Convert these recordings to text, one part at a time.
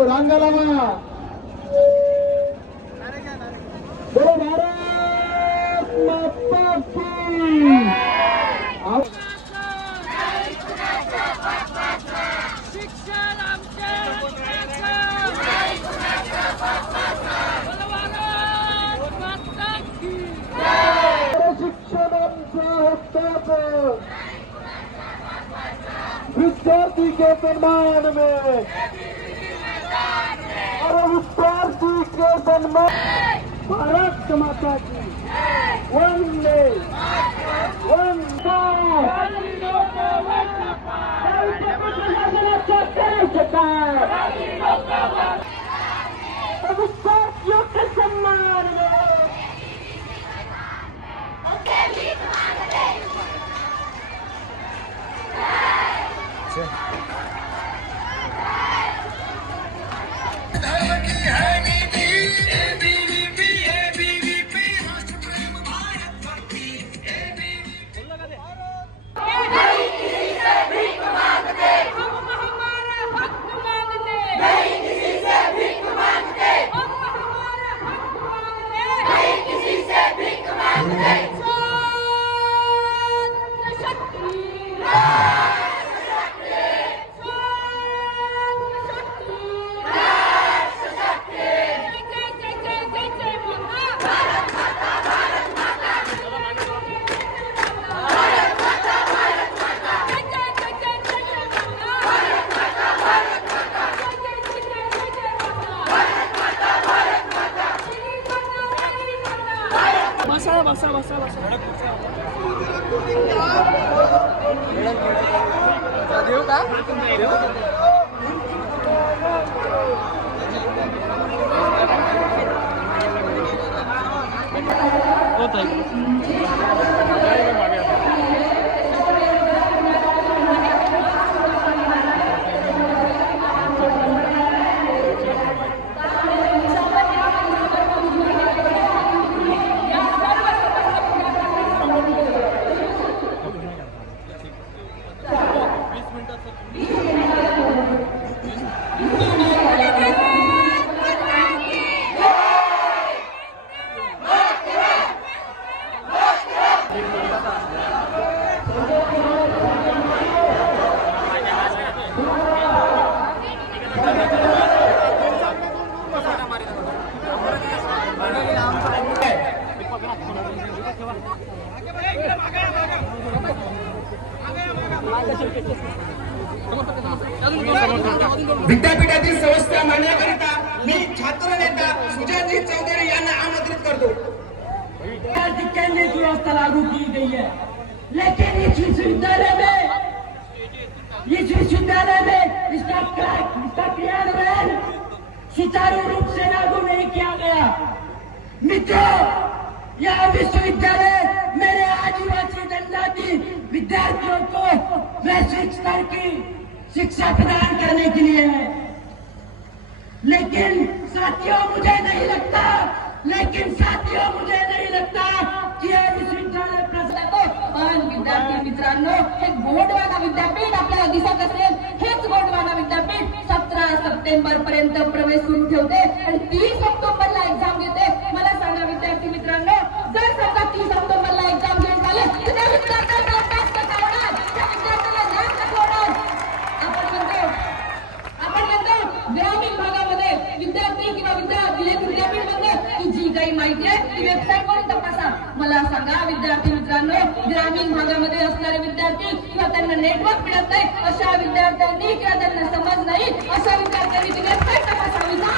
रांगाला बोलो भारत माता की आप- शिक्षण आमचे हक्काचं. बोलो भारत माता की शिक्षण आमचं हक्काचं विद्यार्थी के सम्मान में अरे विद्यार्थी के सम्मान भारत माता की वंदे वंदे Ô, thầy विद्यापीठातील संस्था मांडण्याकरिता मी छात्र नेता सुजानजी चौधरी यांना आमंत्रित करतो. कहने की व्यवस्था लागू की गई है लेकिन इस विश्वविद्यालय में, इस विश्वविद्यालय में इसका इसका क्रियान्वयन सुचारू रूप से लागू नहीं किया गया। मित्रों, यह विश्वविद्यालय मेरे आदिवासी जनजाति विद्यार्थियों को वैश्विक स्तर की शिक्षा प्रदान करने के लिए है। लेकिन साथियों, मुझे नहीं लगता, लेकिन साथियों, मुझे नहीं लगता की हे विश्वविद्यालय प्रस्ताव पण विद्यार्थी मित्रांनो हे गोंडवाना विद्यापीठ आपल्याला दिसत असेल. हेच गोंडवाना विद्यापीठ सतरा सप्टेंबर पर्यंत प्रवेश सुरू ठेवते आणि तीस ऑक्टोबरला सांगा विद्यार्थी मित्रांनो ग्रामीण भागामध्ये असणारे विद्यार्थी किंवा त्यांना नेटवर्क मिळत नाही अशा विद्यार्थ्यांनी किंवा त्यांना समज नाही अशा विद्यार्थ्यांनी ती वेबसाईट तपासावी ना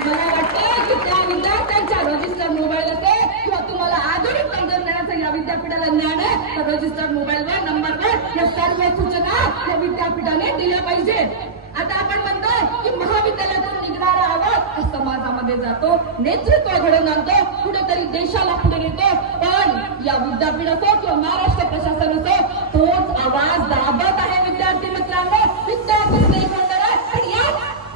मला वाटतं की त्या विद्यार्थ्यांच्या रजिस्टर मोबाईल असेल किंवा तुम्हाला आधुनिक तंत्रज्ञानाचं या विद्यापीठाला ज्ञान आहे तर रजिस्टर मोबाईलवर नंबरवर या सर्व सूचना या विद्यापीठाने दिल्या पाहिजे. आता आपण म्हणतोय की महाविद्यालयातून निघणारा आवाज समाजामध्ये जातो नेतृत्व घडवून आणतो कुठेतरी देशाला पुढे नेतो. पण या विद्यापीठ असो किंवा महाराष्ट्र प्रशासन असो तोच आवाज दाबत आहे विद्यार्थी मित्रांनो. विद्यार्थी स्टेक पण या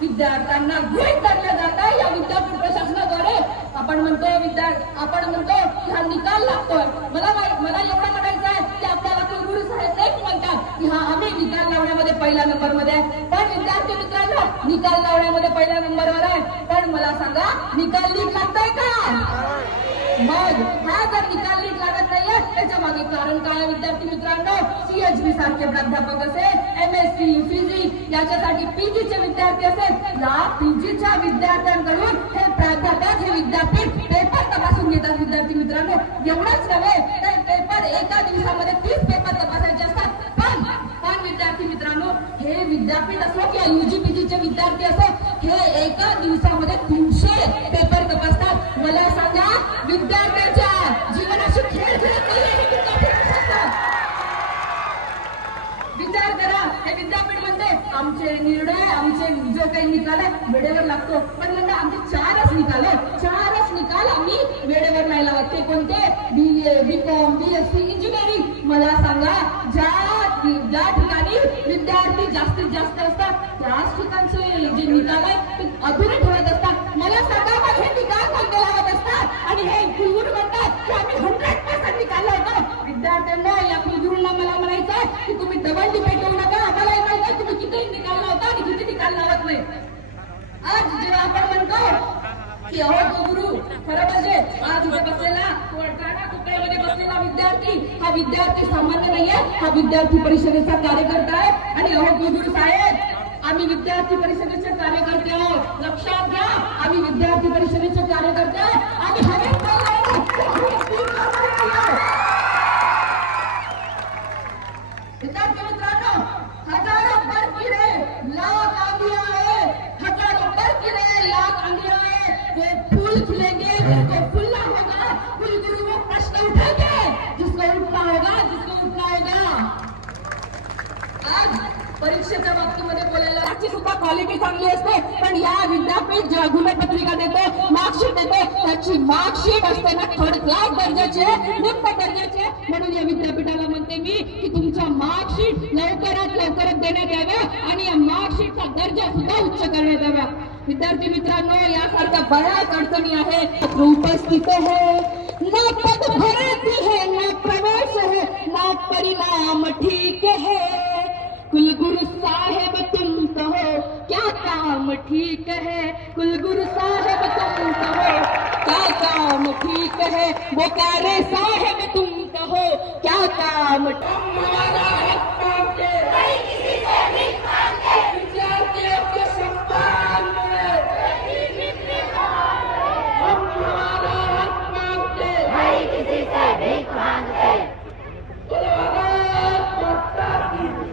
विद्यार्थ्यांना गृहित धरलं जात आहे या विद्यापीठ प्रशासनाद्वारे. आपण म्हणतो विद्यार्थी आपण म्हणतो की हा निकाल लागतोय. मला मला एवढं म्हणायचं आहे आपल्याला कुलगुरू साहेब एक म्हणतात. की हा आम्ही निकाल लावण्यामध्ये पहिल्या नंबरमध्ये आहे. पण विद्यार्थी मित्रांनो निकाल लावण्यामध्ये पहिल्या नंबरवर आहे. पण मला सांगा निकाल लीट लागतोय का? मग हा जर निकाल लीट लागत नाहीये त्याच्यामागे कारण काय विद्यार्थी मित्रांनो? सीएचबी सारखे प्राध्यापक असेल एम एस सी फिजिक्स याच्यासाठी पीजीचे विद्यार्थी असेल. या पीजीच्या विद्यार्थ्यांकडून हे प्राध्यापक हे विद्यापीठ तपासून घेतात विद्यार्थी मित्रांनो. एवढंच नव्हे तर पेपर एका दिवसामध्ये तीस पेपर तपासायचे असतात. पण पण विद्यार्थी मित्रांनो हे विद्यापीठ असो किंवा युजीपीजीचे विद्यार्थी असो हे एका दिवसामध्ये तीनशे पेपर तपासतात. मला सांगा विद्यार्थ्याच्या जीवनाशी खेळ खेळत नाही हे विद्यापीठ प्रशासन. विचार करा हे विद्यापीठ म्हणते आमचे निर्णय आमचे जो काही निकाल आहे वेळेवर लागतो. पण म्हणजे आमचे चारच निकाल आहे चारच निकाल आम्ही वेळेवर नाही लावत. ते कोणते? B A B com B S C engineering मला सांगा ज्या ज्या ठिकाणी विद्यार्थी जास्तीत जास्त असतात त्याच ठिकाणचे जे निकाल आहे ते अधुरे ठेवत असतात. मला सांगा मग हे निकाल कोणते लावत असतात? आणि हे कुलगुरू म्हणतात की आम्ही हंड्रेड पर्सेंट निकाल लावतो. विद्यार्थ्यांना या कुलगुरूंना मला म्हणायचं आहे की तुम्ही दवंडी पेटवू नका. आहे तुम्ही किती निकाल लावता आणि किती निकाल लावत नाही. आज जेव्हा आपण म्हणतो की अहो तो गुरु खरं म्हणजे आज इथे बसलेला काना बसलेला विद्यार्थी हा विद्यार्थी सामान्य नाहीये. हा विद्यार्थी परिषदेचा कार्यकर्ता आहे. आणि अहो गुरु साहेब आम्ही विद्यार्थी परिषदेचे कार्यकर्ते आहोत. लक्षात घ्या आम्ही विद्यार्थी परिषदेचे कार्यकर्ते आहोत. आम्ही हवे हज़ारों पर गिरे, लाख आंधिया है हज़ारों पर गिरे, लाख आंधिया है वे फूल खिलेंगे, जिसको फूलना होगा कुलगुरु वो प्रश्न उठेंगे जिसको उठना होगा, जिसको उठना होगा। आज परीक्षेच्या बाबतीमध्ये बोलायला सुद्धा क्वालिटी चांगली असते पण या विद्यापीठ ज्या गुणपत्रिका देतो मार्कशीट देतो. त्याची मार्कशीट असते ना थर्ड क्लास दर्जाचे निम्न दर्जाचे. म्हणून या विद्यापीठाला म्हणते मी की तुमच्या मार्कशीट लवकरात लवकरात देण्यात याव्या आणि या मार्कशीटचा दर्जा सुद्धा उच्च करण्यात याव्या विद्यार्थी मित्रांनो यासारख्या बऱ्याच अडचणी आहेत. उपस्थित आहे. ना पद भरती है ना प्रवेश है ना परिणाम ठीक है कुलगुरु साहेब काम ठीक है? कुलगुरु साहेब तुम कहो। क्या काम ठीक है? बोकारे साहेब तुम कहो। क्या काम हमारा हक मांगते विद्यार्थियों के सम्मान में हम हमारा हक मांगते बोलो भारत माता की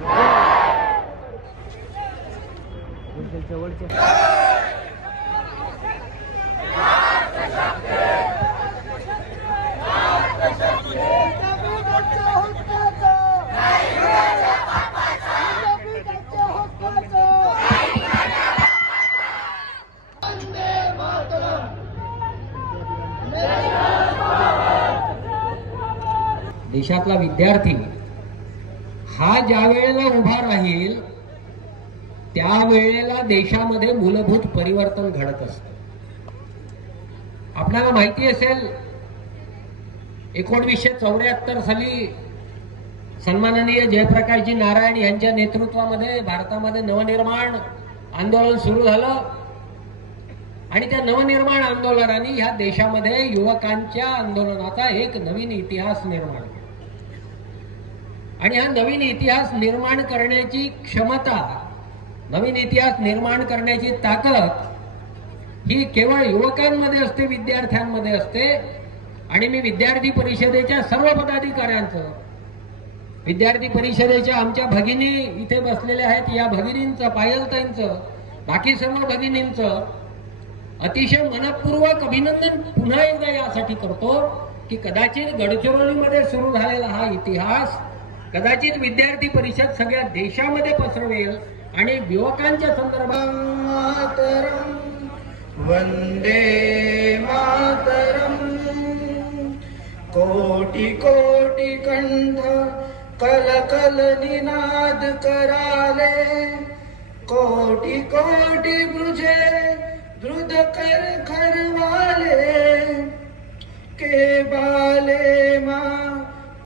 देशातला विद्यार्थी हा ज्या वेळेला उभा राहील त्यावेळेला देशामध्ये मूलभूत परिवर्तन घडत असतं. आपल्याला माहिती असेल एकोणवीसशे चौऱ्याहत्तर साली सन्माननीय जयप्रकाशजी नारायण यांच्या नेतृत्वामध्ये भारतामध्ये नवनिर्माण आंदोलन सुरू झालं. आणि त्या नवनिर्माण आंदोलनाने ह्या देशामध्ये युवकांच्या आंदोलनाचा एक नवीन इतिहास निर्माण केला. आणि हा नवीन इतिहास निर्माण करण्याची क्षमता नवीन इतिहास निर्माण करण्याची ताकद ही केवळ युवकांमध्ये असते विद्यार्थ्यांमध्ये असते. आणि मी विद्यार्थी परिषदेच्या सर्व पदाधिकाऱ्यांचं विद्यार्थी परिषदेच्या आमच्या भगिनी इथे बसलेल्या आहेत या भगिनींचं पायलताईंचं बाकी सर्व भगिनींचं अतिशय मनपूर्वक अभिनंदन पुन्हा एकदा यासाठी करतो की कदाचित गडचिरोलीमध्ये सुरू झालेला हा इतिहास कदाचित विद्यार्थी परिषद सगळ्या देशामध्ये पसरवेल आणि युवकांच्या संदर्भात वंदे मातरम. कोटी कोटी कंठ कल कल निनाद कराले. कोटी कोटी बुझे द्रुत कर खरवाले. के बाले मा